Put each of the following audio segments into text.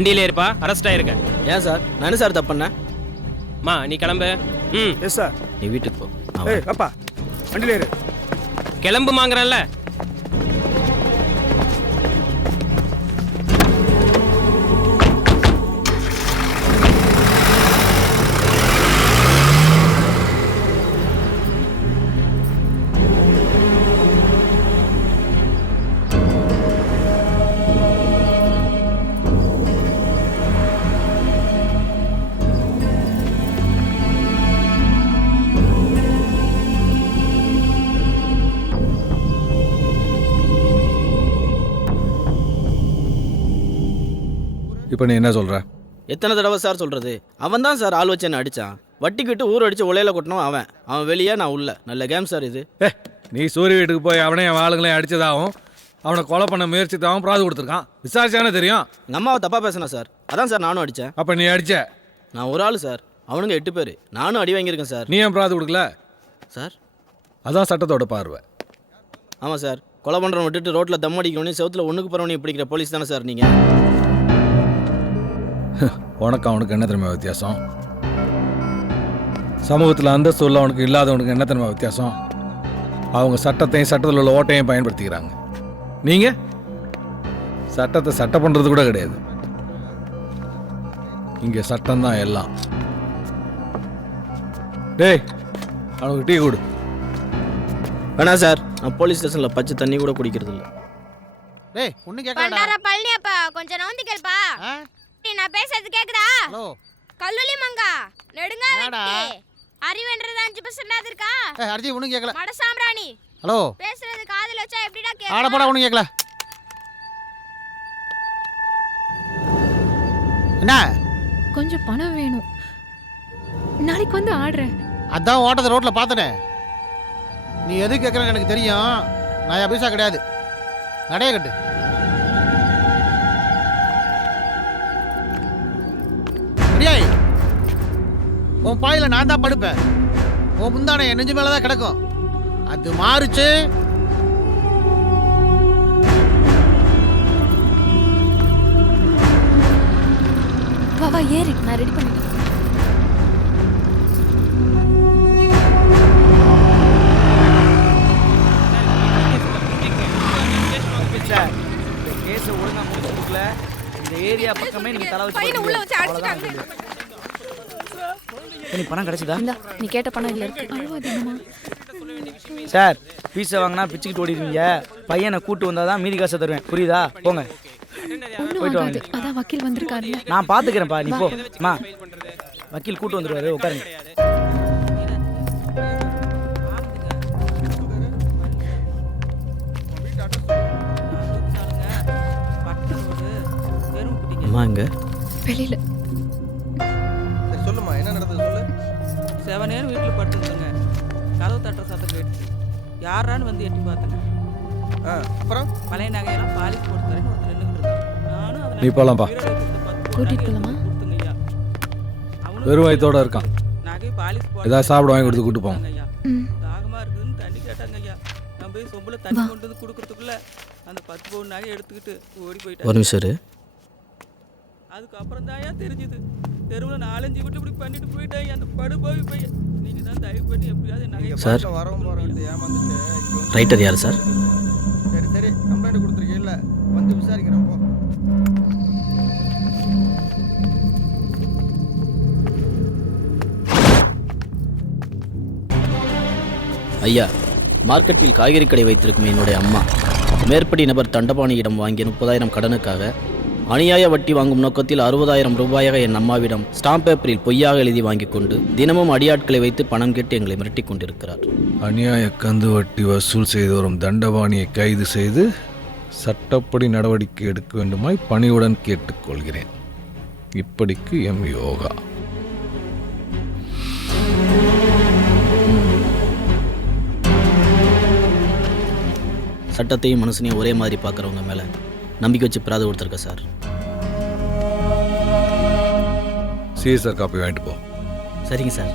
வண்டியிலே இருப்பா, அரெஸ்ட் ஆயிருக்க. ஏன் சார் நானே சார் தப்பு பண்ணேன்? மா நீ கிளம்பு. Yes sir. நீ வீட்டுக்கு போ. ஏய் அப்பா வண்டியில ஏறு. கிளம்பு மாங்கறல்ல. இப்போ நீ என்ன சொல்கிற? எத்தனை தடவை சார் சொல்கிறது? அவன் தான் சார் ஆள் வச்சு என்ன அடித்தான். வட்டிக்கு விட்டு ஊர் அடித்து உலையில கொட்டினோம். அவன் வெளியே, நான் உள்ள. நல்ல கேம் சார் இது. நீ சூரிய வீட்டுக்கு போய் அவனே அவன் ஆளுங்களையும் அடித்ததாகவும் அவனை கொலை பண்ண முயற்சித்தாகவும் பிராது கொடுத்துருக்கான். விசாரிச்சானே தெரியும். எங்கள் அம்மாவை தப்பாக பேசினேன் சார். அதான் சார் நானும் அடித்தேன். அப்போ நீ அடித்த? நான் ஒரு ஆள் சார், அவனுங்க 8 பேர். நானும் அடி வாங்கியிருக்கேன் சார். நீ ஏன் பிராது கொடுக்கல சார்? அதான் சட்டத்தோட பார்வை. ஆமாம் சார், கொலை பண்ணுறவன் விட்டுட்டு ரோட்டில் தம் அடிக்கணும், செவத்தில் ஒன்றுக்கு போகிறவனையும் பிடிக்கிற போலீஸ் தானே சார் நீங்கள்? உனக்கு அவனுக்கு என்ன தெரியுமா வித்தியாசம்? சமூகத்தில் அந்தஸ்து உள்ளவனுக்கு இல்லாதவனுக்கு என்ன தெரியுமா வித்தியாசம்? அவங்க சட்டத்தையும் சட்டத்தில் உள்ள ஓட்டையும் பயன்படுத்திக்கிறாங்க. நீங்கள் சட்டத்தை சட்டம் பண்ணுறது கூட கிடையாது. இங்கே சட்டம்தான் எல்லாம். டேய் அவனுக்கு டீ கொடு. வேணாம் சார், நான் போலீஸ் ஸ்டேஷனில் பச்சை தண்ணி கூட குடிக்கிறது இல்லை. டேய் ஒண்ணு கேட்கடா. பண்டார பழனியப்பா கொஞ்சம் நவுந்து கேளுப்பா. நான் பேசுறது கேக்குதா? ஹலோ கல்லுலி மங்கா நெடுங்கா என்னடா? வெட்டி அறிவுன்றது 5% இருக்கா? ஏய் அர்ஜி ஒண்ணு கேட்கல. மட சாம்ராணி ஹலோ பேசுறது காதுல வச்சா எப்படிடா ஆட கேக்கும்? போடா ஒண்ணு கேட்கல. என்ன? கொஞ்சம் பணம் வேணும், நாளைக்கு வந்து ஆடுறேன். அதான் ஓட்டத்தை ரோட்ல பார்த்தனே. நீ எது கேட்கறன்னு எனக்கு தெரியும். நான் அபிஷா கிடையாது. நடைய கட்டு. அடியாய் உன் பாயில நான் தான் படுப்பேன். உன் முந்தானை என் நெஞ்சு மேலதான் கிடக்கும். அது மாறுச்சு வா வா ஏறி, நான் ரெடி பண்ணிட்டேன். சார், இந்த கேஸை ஒழுங்கா முடிச்சு கொடுக்கல, இந்த ஏரியா பக்கமே நீங்க தலை வச்சு பையனை உள்ள வச்சு அடிச்சிட்டாங்க. எனக்கு பணம் கிடைச்சதா? இந்தா, நீ கேட்ட பணம் இதுல இருக்கு. அழுவாதீங்கம்மா. சார், பீஸை வாங்கினா பிச்சுக்கிட்டு ஓடிடுவீங்க. பையனை கூட்டு வந்தாதான் மீதி காசை தருவேன். புரியுதா? போங்க. ஒன்றும் ஆகாது, அதான் வக்கீல் வந்திருக்காருல்ல. நான் பாத்துக்கிறேன்ப்பா, நீ போ. அம்மா, வக்கீல் கூட்டு வந்துருவாரு, உட்காருங்க. அம்மா எங்க? வெளியில. சொல்லுமா என்ன நடந்தது சொல்லு. 7 நேரம் வீட்டில் படுத்துருந்தேங்க. கதவு தட்டுற சத்தம் கேட்டுச்சு. யாரான்னு வந்து எட்டி பார்த்தேங்க. அப்புறம் பழைய நகையெல்லாம் பாலிஷ் போட்டு தரேன்னு ஒருத்தர் நின்றுட்டு இருந்தான். நானும் அதை நீ போலாம்ப்பா. கூட்டிட்டு போலாமா? கொடுத்துங்கய்யா. வெறும் வயித்தோட இருக்கான். நகை பாலிஷ் ஏதாவது சாப்பிட வாங்கி கொடுத்து கூட்டு போங்க. தாகமா இருக்குதுன்னு தண்ணி கேட்டாங்க ஐயா. நான் போய் சொம்புல தண்ணி கொண்டு வந்து கொடுக்கறதுக்குள்ள அந்த 10 பவுன் நகை எடுத்துக்கிட்டு ஓடி ஒரு போயிட்டேன். நிமிஷம் இரு. அதுக்கப்புறம் தான் தெரிஞ்சுது. தெருவில் 4-5 விட்டு இப்படி பண்ணிட்டு போயிட்டேன். அந்த படுபாவி பையன். நீங்க தான் தயவு பண்ணி எப்படியாவது நகை சார், வரவும் போறவங்க ஏமாந்துட்டு ரைட்டர் யார் சார்? சரி சரி கம்ப்ளைண்ட் கொடுத்துருக்கீல்ல, வந்து விசாரிக்கிறேன் போ. ஐயா, மார்க்கெட்டில் காய்கறி கடை வைத்திருக்கும் என்னுடைய அம்மா மேற்படி நபர் தண்டபாணியிடம் வாங்கிய 30,000 கடனுக்காக அநியாய வட்டி வாங்கும் நோக்கத்தில் 60,000 ரூபாயாக என் அம்மாவிடம் ஸ்டாம்ப் பேப்பரில் பொய்யாக எழுதி வாங்கி கொண்டு தினமும் அடியாட்களை வைத்து பணம் கேட்டு எங்களை மிரட்டி கொண்டிருக்கிறார். அநியாய கந்து வட்டி வசூல் செய்து வரும் தண்டபாணியை கைது செய்து சட்டப்படி நடவடிக்கை எடுக்க வேண்டுமாய் பணிவுடன் கேட்டுக்கொள்கிறேன். இப்படிக்கு எம் யோகா. சட்டத்தையும் மனுஷனையும் ஒரே மாதிரி பார்க்குறவங்க மேலே நம்பிக்கை வச்சு பிராது கொடுத்துருக்க சார். சிஎஸ்ஆர் காப்பி வாங்கிட்டு போ. சரிங்க சார்.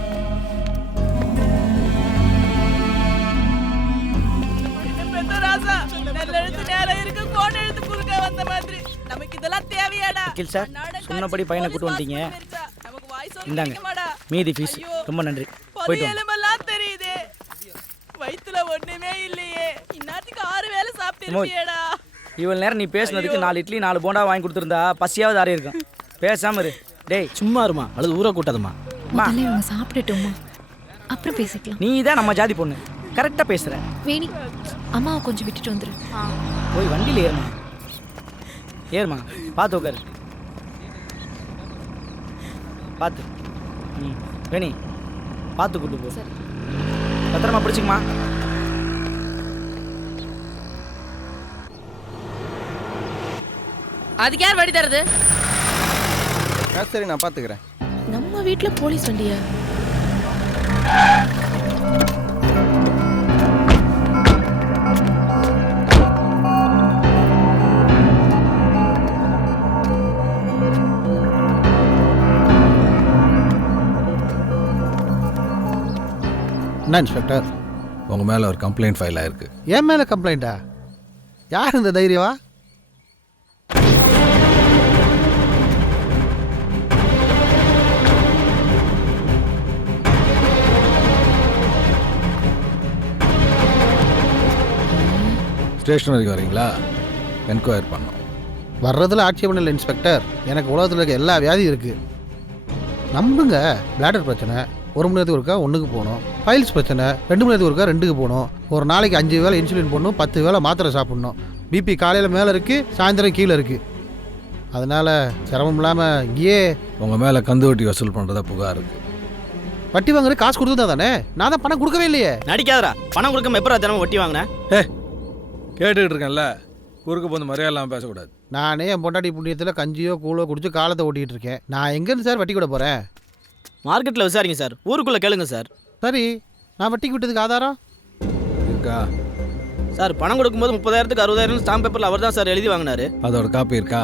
நமக்கு இதெல்லாம் தேவையாடா? வக்கீல் சார், அன்னாட சொன்னபடி காட்சி பையனை போலீஸ் கூட்டு வந்துட்டீங்க. வாசல் வந்துருச்சா? நமக்கு வாய்ஸ் ஓவர் இந்தாங்க கிடைக்குமாடா? மீதி ஃபீஸ். ஐயோ, ரொம்ப நன்றி. பொது போயிட்டு வாங்க. எலும்பெல்லாம் தெரியுது. வயித்துல ஒண்ணுமே இல்லையே. இந்நாட்டுக்கு 6 வேளை சாப்பிட்டு இருப்பியேடா. இவ்வளவு நேரம் நீ பேசுனதுக்கு 4 இட்லி 4 போண்டா வாங்கி கொடுத்துருந்தா பசியாவது ஆறி இருக்கும். பேசாம இரு. டேய் சும்மா இருமா அல்லது ஊரை கூட்டாதம்மா. முதல்ல இவங்க சாப்பிடட்டும்மா, அப்புறம் பேசிக்கலாம். நீ தான் நம்ம ஜாதி பொண்ணு, கரெக்டாக பேசுற. வேணி, அம்மாவை கொஞ்சம் விட்டுட்டு வந்துரு. போய் வண்டியில் ஏறுமா. ஏறுமா, பார்த்து உட்காரு. பார்த்து. ம் வேணி, பார்த்து கூட்டு போ. பத்திரமா பிடிச்சிக்குமா. அதுக்கு யார் வழி தருது? சரி, நான் பார்த்துக்கிறேன். நம்ம வீட்ல போலீஸ் வண்டியா? என்ன இன்ஸ்பெக்டர், உங்கள் மேலே ஒரு கம்ப்ளைண்ட் ஃபைல் ஆயிருக்கு. என் மேலே கம்ப்ளைண்ட்டா? யார் இந்த தைரியவா? ஸ்டேஷன் வரைக்கும் வரீங்களா? என்கொயர் பண்ணோம். வர்றதுல ஆட்சேபம் இல்லை இன்ஸ்பெக்டர். எனக்கு உலகத்தில் இருக்க எல்லா வியாதியும் இருக்குது. நம்புங்க. பிளாடர் பிரச்சனை 1 மணி நேரத்துக்கு ஒருக்கா 1க்கு போகணும். ஃபைல்ஸ் பிரச்சனை 2 மணி நேரத்துக்கு ஒருக்கா 2க்கு போகணும். ஒரு நாளைக்கு 5 வேளை இன்சுலின் போடணும், 10 வேளை மாத்திரை சாப்பிடணும். பிபி காலையில் மேலே இருக்குது, சாயந்தரம் கீழே இருக்குது. அதனால் சிரமம் இல்லாமல் இங்கேயே. உங்கள் மேலே கந்து வட்டி வசூல் பண்ணுறதா புகார் இருக்குது. வட்டி வாங்குறது காசு கொடுத்துருந்தா தானே? நான் தான் பணம் கொடுக்கவே இல்லையே. நடிக்காதரா, பணம் கொடுக்காம எப்போ தினமும் வட்டி வாங்கினேன்? கேட்டுக்கிட்டு இருக்கேன்ல, குறுக்கு போந்து மரியாதை இல்லாமல் பேசக்கூடாது. நானே என் பொண்டாட்டி புண்ணியத்தில் கஞ்சியோ கூழோ குடிச்சு காலத்தை ஓட்டிகிட்டு இருக்கேன். நான் எங்கேருந்து சார் வட்டி கூட போகிறேன்? மார்க்கெட்டில் விசாரிங்க சார், ஊருக்குள்ளே கேளுங்க சார். சரி, நான் வட்டிக்கு விட்டதுக்கு ஆதாரம் இருக்கா? சார் பணம் கொடுக்கும்போது 30,000க்கு 60,000 ஸ்டாம்ப் பேப்பரில் அவர் தான் சார் எழுதி வாங்கினாரு. அதோட காப்பி இருக்கா?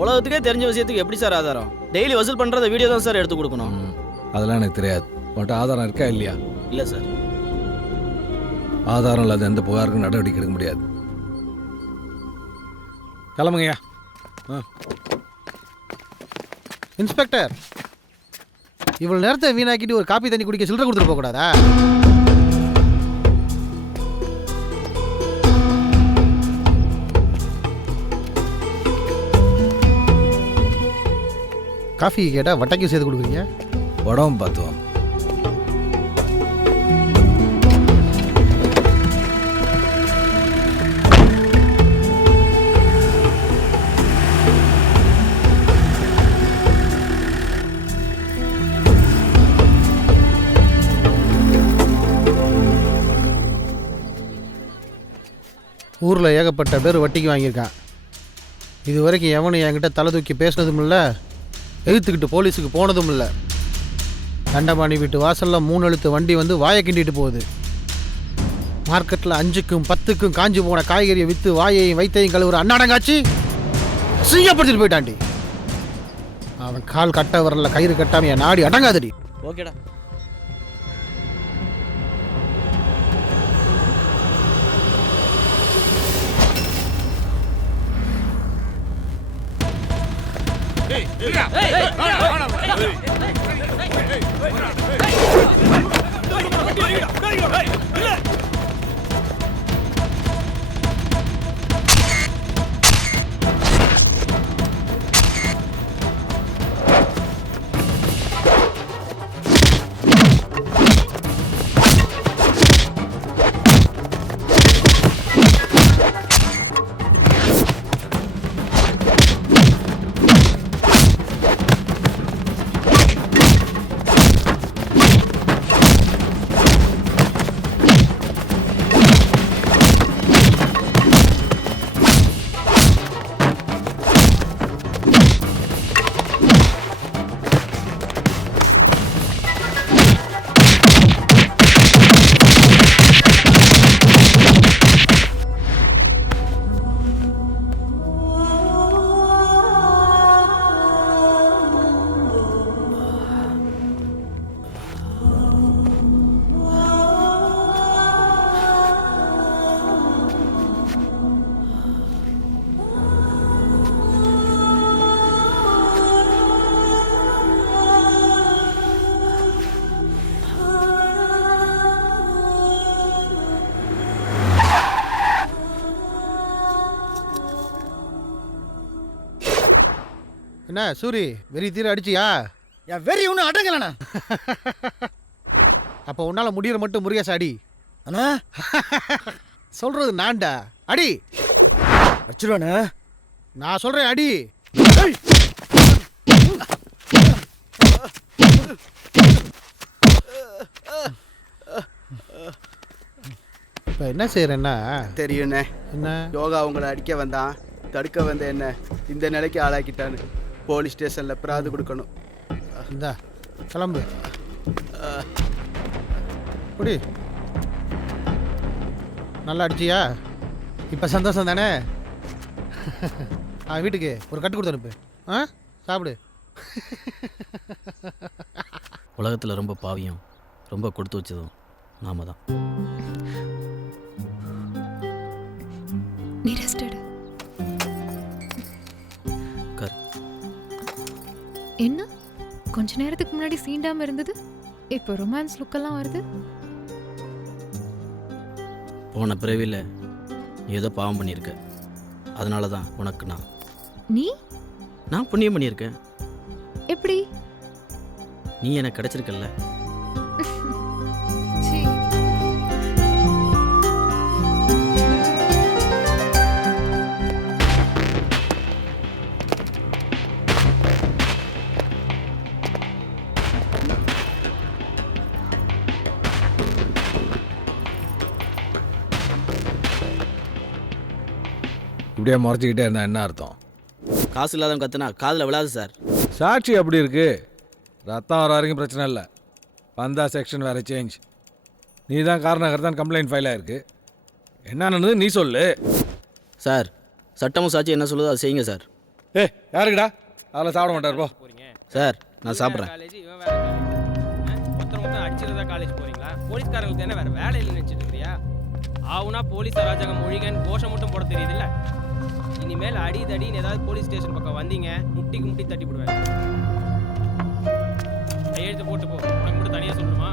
உலகத்துக்கே தெரிஞ்ச விஷயத்துக்கு எப்படி சார் ஆதாரம்? டெய்லி வசூல் பண்ணுறத வீடியோ தான் சார் எடுத்து கொடுக்கணும். அதெல்லாம் எனக்கு தெரியாது. பட் ஆதாரம் இருக்கா இல்லையா? இல்லை சார். ஆதாரம் இல்லாத எந்த புகாருக்கும் நடவடிக்கை எடுக்க முடியாது. கிளம்புங்கய்யா. இன்ஸ்பெக்டர், இவ்வளோ நேரத்தை வீணாக்கிட்டு ஒரு காப்பி தண்ணி குடிக்க சில்லறை கொடுத்துட்டு போகக்கூடாதா? காஃபி கேட்டால் வட்டைக்கு சேர்த்து கொடுக்குறீங்க. உடம்பு பார்த்துவோம். ஊரில் ஏகப்பட்ட பேர் வட்டிக்கு வாங்கியிருக்கான். இது வரைக்கும் எவனும் என்கிட்ட தலை தூக்கி பேசினதும் இல்லை, எழுத்துக்கிட்டு போலீஸுக்கு போனதும் இல்லை. தண்டபாணி வீட்டு வாசலில் 3 எழுத்து வண்டி வந்து வாயை கிண்டிட்டு போகுது. மார்க்கெட்டில் 5க்கும் 10க்கும் காஞ்சி போன காய்கறியை விற்று வாயையும் வைத்தையும் கழுவுற அன்னாடங்காச்சி சீயப்படுத்திட்டு போயிட்டாண்டி. அவன் கால் கட்ட வரல, கயிறு கட்டாம என் நாடி அடங்காதடி. ஓகேடா. என்ன சூரி வெறி தீர அடிச்சியா? என் வெறி ஒன்றும் அடங்கலண்ணா. அப்போ உன்னால முடியற மட்டும் முருகேச அடி. அண்ணா சொல்றது நான்டா, அடி. அடிச்சிருவாண்ணா. நான் சொல்றேன் அடி. இப்போ என்ன செய்யறேன்னா தெரியுண்ணே. என்ன யோகா உங்களை அடிக்க வந்தான், தடுக்க வந்த என்ன இந்த நிலைக்கு ஆளாக்கிட்டான்னு போலீஸ் ஸ்டேஷனில் பிராது கொடுக்கணும். இந்தா கிளம்பு. குடி. நல்லா அடிச்சியா? இப்போ சந்தோஷம் தானே? வீட்டுக்கு ஒரு கட்டு கொடுத்து அனுப்பு. சாப்பிடு. உலகத்தில் ரொம்ப பாவியும் ரொம்ப கொடுத்து வச்சதும் நாம தான். நீ ரெஸ்ட் எடு. கர் என்ன கொஞ்ச நேரத்துக்கு முன்னாடி சீண்டாம இருந்தது, இப்போ ரொமான்ஸ் லுக்கெல்லாம் வருது. போன பிறவியில் நீ ஏதோ பாவம் பண்ணியிருக்க. அதனால தான் உனக்கு நான் புண்ணியம் பண்ணியிருக்கேன். எப்படி? நீ எனக்கு கிடைச்சிருக்கல்ல. சீ. இப்படியே முறைச்சிக்கிட்டே இருந்தா என்ன அர்த்தம்? காசு இல்லாதவங்க கத்துனா காதில் விழாது சார். சாட்சி அப்படி இருக்கு. ரத்தம் வர வரைக்கும் பிரச்சனை இல்லை. பந்தா செக்ஷன் வேறு சேஞ்ச். நீ தான் காரணம் கம்ப்ளைண்ட் ஃபைல் ஆயிருக்கு. என்ன நடந்தது நீ சொல்லு. சார் சட்டமும் சாட்சி என்ன சொல்லுதோ அதை செய்யுங்க சார். யாருக்குடா? அதில் சாப்பிட மாட்டார் போ. போறீங்க சார் நான் சாப்பிட்றேன். காலேஜ் இவன் வேற காலேஜ். மொத்தம் அடிச்சிருந்தா காலேஜ் போறீங்களா? போலீஸ்காரங்களுக்கு என்ன வேற வேலை இல்லைன்னு நினைச்சிட்டு இருக்கிறியா? ஆவுனா போலீஸ் அராஜகம் மொழிகன்னு கோஷம் மட்டும் போட தெரியுதுல்ல. இனிமேல் அடி தடின்னு ஏதாவது போலீஸ் ஸ்டேஷன் பக்கம் வந்தீங்க முட்டிக்கு முட்டி தட்டி விடுவேன். கையெழுத்து போட்டு போ. உனக்கு மட்டும் தனியாக சொல்லணுமா?